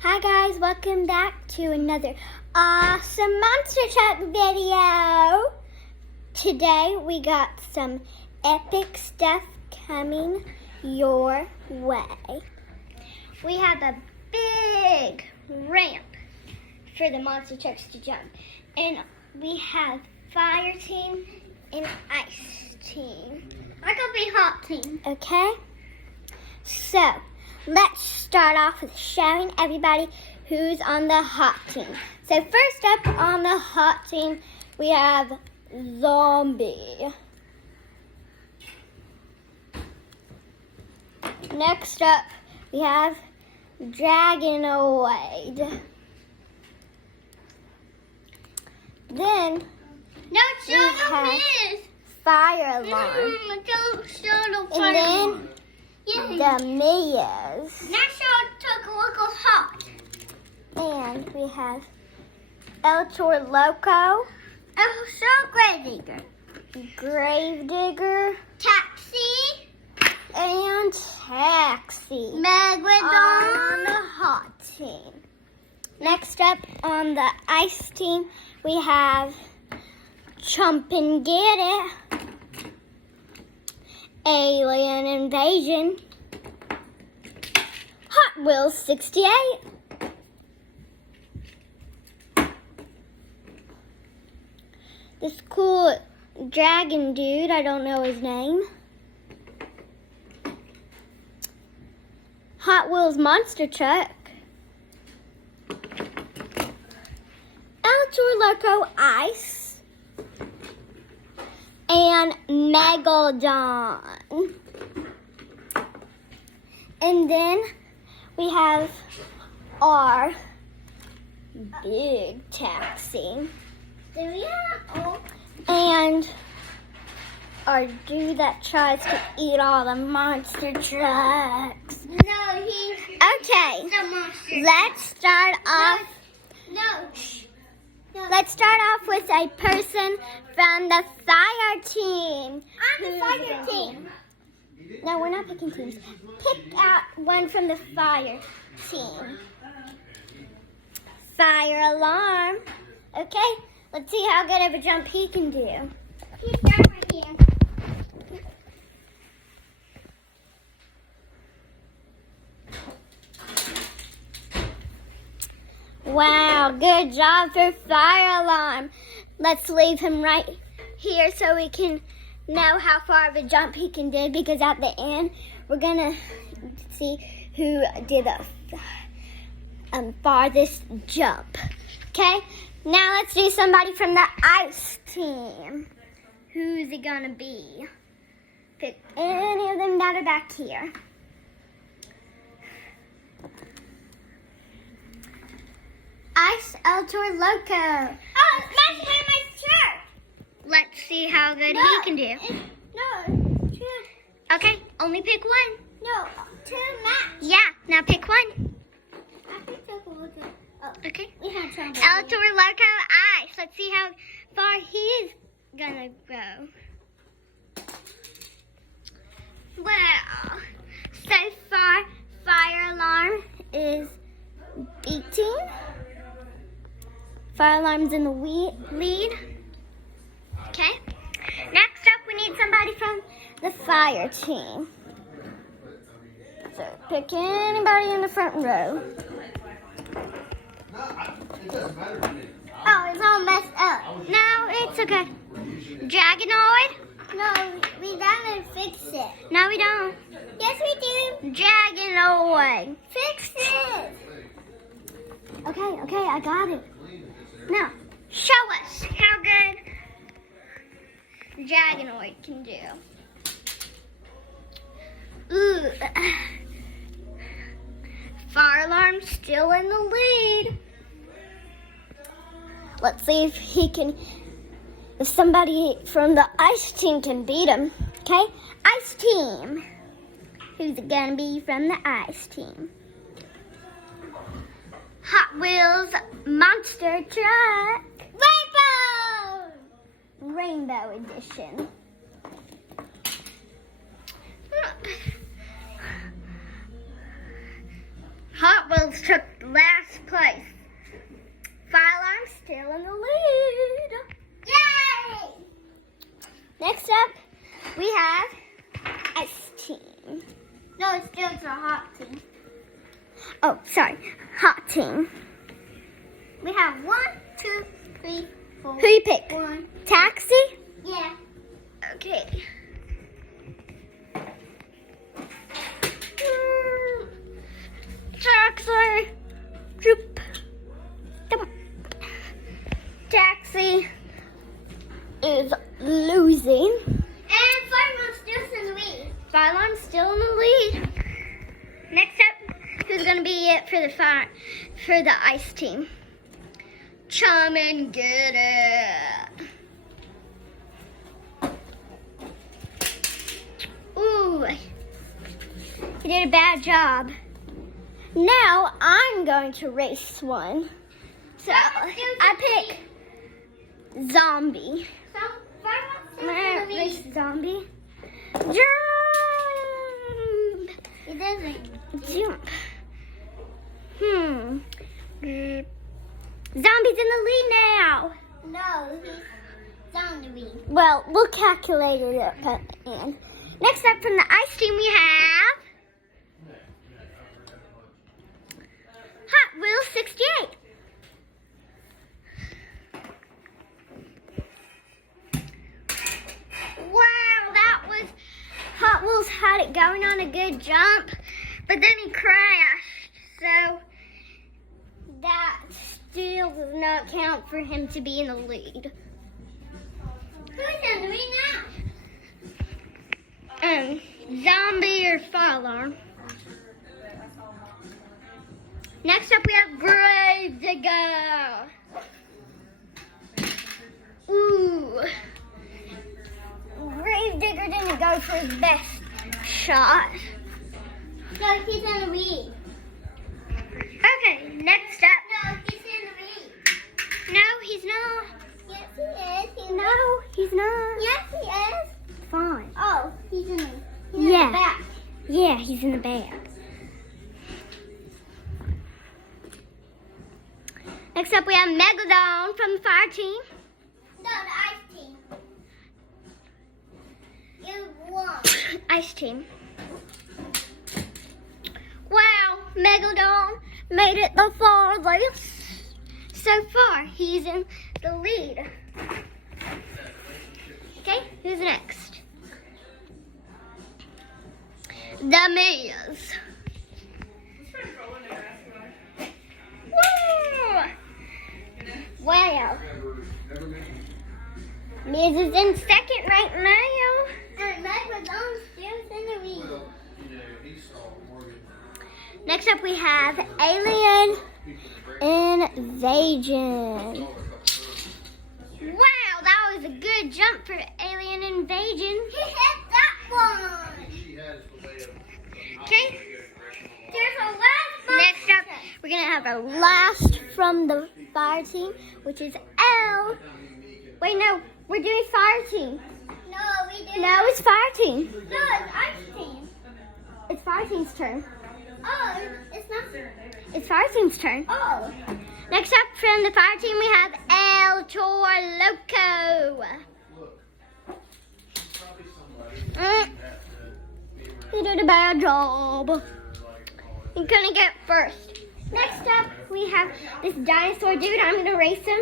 Hi guys, welcome back to another awesome Monster Truck video. Today we got some epic stuff coming your way. We have a big ramp for the monster trucks to jump. And we have fire team and ice team. I could be hot team. Okay? So, let's start off with showing everybody who's on the hot team. So first up on the hot team, we have Zombie. Next up, we have Dragonoid. Then Don't we show have the miss. Fire Alarm. Don't show the And fire. then Yeah. the Mias. Now show took a look hot. And we have El Tor Loco, Oh, so crazy. Gravedigger, Taxi. and Taxi on Megalodon. the hot team. Next up on the ice team, we have Chump and Get It, Alien Invasion, Hot Wheels 68, this cool dragon dude, I don't know his name, Hot Wheels Monster Truck, El Tor Loco Ice, and Megalodon. And then we have our big taxi. And our dude that tries to eat all the monster trucks. No, he's Okay, the monster. let's start off. No. Let's start off with a person from the fire team. I'm the fire team. No, we're not picking teams. Pick out one from the fire team. Fire Alarm. Okay, let's see how good of a jump he can do. He's over here. Wow, good job for Fire Alarm. Let's leave him right here so we can know how far of a jump he can do, because at the end we're gonna see who did the farthest jump. Okay, now let's do somebody from the ice team. Who's it gonna be? Pick any of them that are back here. Ice El Tor Loco. Oh, that's my shirt. Let's see how good he can do. No, two. Okay, only pick one. No, two match. Yeah, now pick one. I think take a look at. Oh, Okay. we have trouble. El Tor Loco Ice. Let's see how far he's gonna go. Well, so far, Fire Alarm is beating. Fire Alarm's in the lead. Okay. Next up, we need somebody from the fire team. So pick anybody in the front row. Oh, it's all messed up. No, it's okay. Dragonoid? No, we gotta fix it. No, we don't. Yes, we do. Dragonoid. Fix it. Okay, I got it. Now, show us how good Dragonoid can do. Ooh. Fire Alarm's still in the lead. Let's see if somebody from the ice team can beat him. Okay? Ice team. Who's it gonna be from the ice team? Hot Wheels Monster Truck. Rainbow Edition. Hot Wheels Wheels took last place. Fire Alarm still in the lead. Yay! Next up, we have Ice Team. No, it's still a hot team. Oh, sorry, Hot Team. We have 1, 2, 3, 4. Who you pick? 1. Taxi? Yeah. Okay. Taxi. Droop. Come on. Taxi is losing. And Fireman's still in the lead. Fire Alarm's still in the lead. Next up, who's gonna be it for the Ice Team? Chum and get it. Ooh, he did a bad job. Now I'm going to race one. So I pick Zombie. So Fireman's I'm still gonna in the race lead. Zombie. Jump! It doesn't. Jump. Zombie's in the lead now. No, he's down the lead. Well, we'll calculate it up at the end. Next up from the Ice Team we have Hot Wheels 68. Wow, that was Hot Wheels had it going on a good jump, but then he crashed. So that still does not count for him to be in the lead. Who's in the lead now? Zombie or Fire Alarm. Next up we have Grave Digger. Ooh. Grave Digger didn't go for his best shot. No, he's in the lead. Okay, next up. No, he's in the lead. No, he's not. Yes, he is. No, he's not. Yes, he is. Fine. Oh, he's in the Yeah. back. Yeah, he's in the back. Next up we have Megalodon from the Fire Team. No, the ice team. You won. Ice Team. Wow, Megalodon made it the farthest. So far, he's in the lead. Okay, who's next? The Miz. Woo! Wow. Miz is in second right now. And Megalodon's still in the lead. Next up we have Alien Invasion. Wow, that was a good jump for Alien Invasion. He hit that one. Okay, There's a last one. next up we're going to have our last from the Fire Team, which is L. Wait, no, we're doing Fire Team. No, we did. No, it's Fire Team. No, it's ice team. It's Fire Team's turn. Oh, it's not. It's Fire Team's turn. Oh. Next up from the Fire Team we have El Toro Loco. He did a bad job. He couldn't get first. Next up we have this dinosaur dude. I'm gonna race him.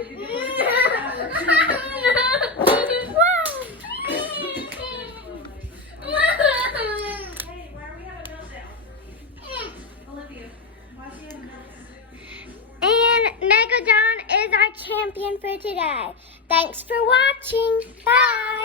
And Megalodon is our champion for today. Thanks for watching. Bye.